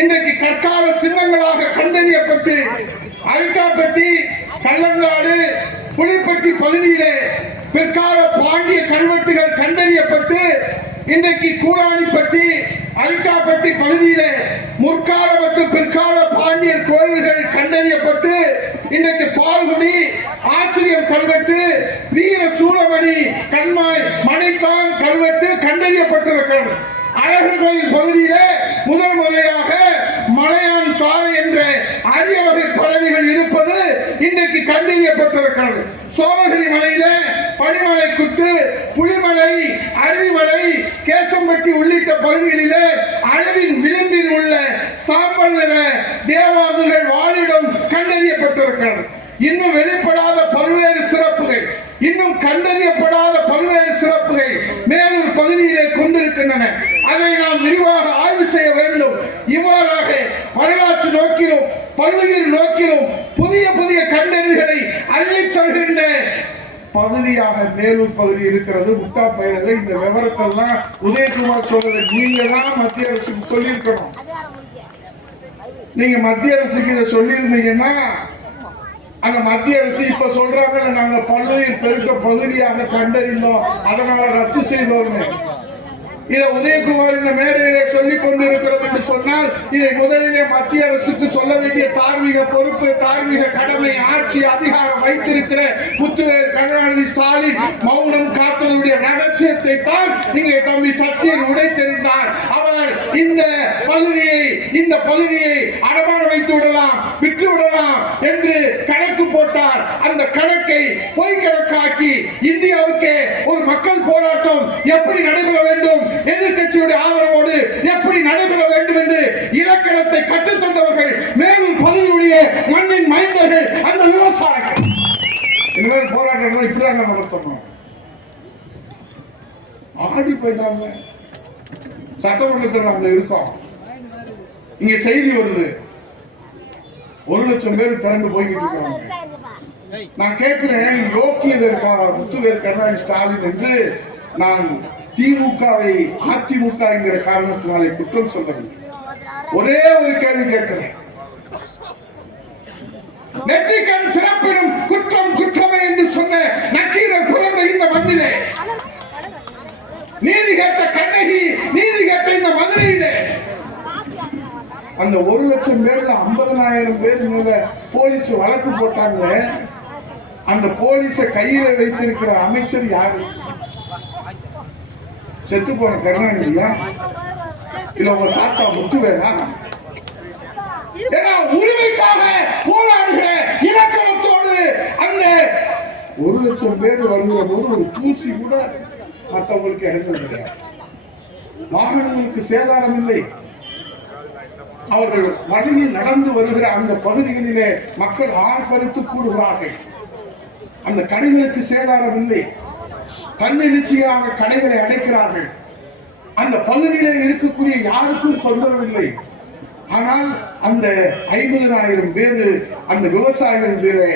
இன்றைக்கு கற்கால சின்னங்களாக கண்டறியப்பட்டு அரிட்டாப்பட்டி, கள்ளங்காடு, புலிப்பட்டி பகுதியிலே பிற்கால பாண்டிய கல்வெட்டுகள் கண்டறியப்பட்டு இன்றைக்கு கூராணிப்பட்டி, அரிட்டாப்பட்டி பகுதியிலே முற்கால மற்றும் பிற்கால பாண்டியர் கோயில்கள் கண்டறியப்பட்டு இன்றைக்கு பால்குடி, ஆசிரியம் கல்வெட்டு, வீர சூழமணி, கண்மாய், மணித்தான் கல்வெட்டு கண்டறியப்பட்டிருக்கிறது. அழகர் கோயில் பகுதியிலே முதல் முறையாக மலையான் தாழை என்ற அரிய வகை பறவைகள் இருப்பது இன்றைக்கு கண்டறியப்பட்டிருக்கிறது. சோழகிரி மலையில பனிமலை குட்டு, புலிமலை, அருவிமலை, கேசம்பட்டி உள்ளிட்ட பகுதிகளிலே அளவின் விளிம்பில் உள்ள சாம்பல் நிற தேவாங்குகள் வாழிடம் கண்டறியப்பட்டிருக்கிறது. இன்னும் வெளிப்படாத பல்வேறு சிறப்புகள், இன்னும் கண்டறியப்படாத பல்வேறு சிறப்புகள் மேலூர் பகுதியிலே கொண்டிருக்கின்றன. அதை நாம் விரிவாக ஆய்வு செய்ய வேண்டும். இவ்வாறாக வரலாற்று நோக்கிலும் பல்லுயிர் நோக்கிலும் புதிய புதிய கண்டறிகளை அள்ளித் தருகின்ற பகுதியாக மேலூர் பகுதி இருக்கிறது. முட்டா பயிர்கள் இந்த விவரத்தெல்லாம் உதயகுமார் சொல்றதை நீங்க தான் மத்திய அரசுக்கு சொல்லியிருக்கணும். நீங்க மத்திய அரசுக்கு இதை சொல்லியிருந்தீங்கன்னா அந்த மத்திய அரசு இப்ப சொல்றாங்க நாங்க பல்லுயிர் பெருக்க பகுதியாக கண்டறிந்தோம், அதனால ரத்து செய்தோம். இதை உதயகுமார் இந்த மேடையிலே சொல்லிக் கொண்டிருக்கிறது என்று சொன்னால் இதை முதலிலே மத்திய அரசுக்கு சொல்ல வேண்டிய தார்மீக பொறுப்பு, தார்மீக கடமை, ஆட்சி அதிகாரம் வைத்திருக்கிற முத்துவேல் கருணாநிதி ஸ்டாலின் மௌனம் காத்ததனுடைய ரகசியத்தை தான் இங்கே தம்பி சத்தியன் உடைத்தெறிந்தார். அவர் இந்த பகுதியை அடமான வைத்து விடலாம், விற்று விடலாம் என்று கணக்கு போட்டார். அந்த கணக்கை பொய் கணக்காக்கி இந்தியாவுக்கு ஒரு மக்கள் போராட்டம் எப்படி நடைபெற வேண்டும், எதிர்கட்சியுடைய ஆதரவோடு எப்படி நடைபெற வேண்டும் என்று இலக்கணத்தை கற்றுத்தந்தவர்கள் மேலும் பகுதியுடைய மண்ணின் மைந்தர்கள், அந்த விவசாயிகள். இனிமேல் போராட்டம் இப்படிதான் நடத்தணும். ஆடி போயிட்டாங்க. சட்டமன்றத்தில் நாங்க இருக்கோம். இங்க செய்தி வருது, 1,00,000 பேர் திரண்டு போய்கிட்டு இருக்காங்க. நான் கேட்கிறேன், யோக்கியது இருக்கா முத்துவேல் கருணாநிதி ஸ்டாலின் என்று நான் திமுகவை அதிமுக என்கிற காரணத்தினாலே குற்றம் சொல்லவில்லை. ஒரே ஒரு கேள்வி கேட்கிறேன். நெற்றிக்கண் திறப்பினும் குற்றம் குற்றமே என்று சொன்ன நக்கீரர் பிறந்த இந்த மண்ணிலே, நீதி கேட்ட கண்ணகி, நீதி கேட்ட இந்த மதுரையிலே அந்த 1,00,000 பேர்ல 50,000 பேர் மேல போலீஸ் வழக்கு போட்டாங்க. அந்த போலீஸ கையில வைத்திருக்கிற அமைச்சர் யாரு? செத்து போன கருணாநிதியா இல்ல உங்க தாத்தா முத்துவேலா? உரிமைக்காக போராடுகிற இலக்கணத்தோடு அந்த 1,00,000 பேர் வருகிற போது ஒரு தூசி கூட மற்றவங்களுக்கு இடைஞ்சல் கிடையாது. வாகனங்களுக்கு சேதாரம் இல்லை. அவர்கள் வழியில் நடந்து வருகிற அந்த பகுதிகளிலே மக்கள் ஆர்ப்பரித்து கூடுகிறார்கள். அந்த கடைகளுக்கு சேதாரம் இல்லை. தன்னெழுச்சியாக கடைகளை அடைக்கிறார்கள். அந்த பகுதியிலே இருக்கக்கூடிய யாருக்கும் தொந்தரவில்லை. ஆனால் அந்த 50,000 பேரு அந்த விவசாயிகள் பேரை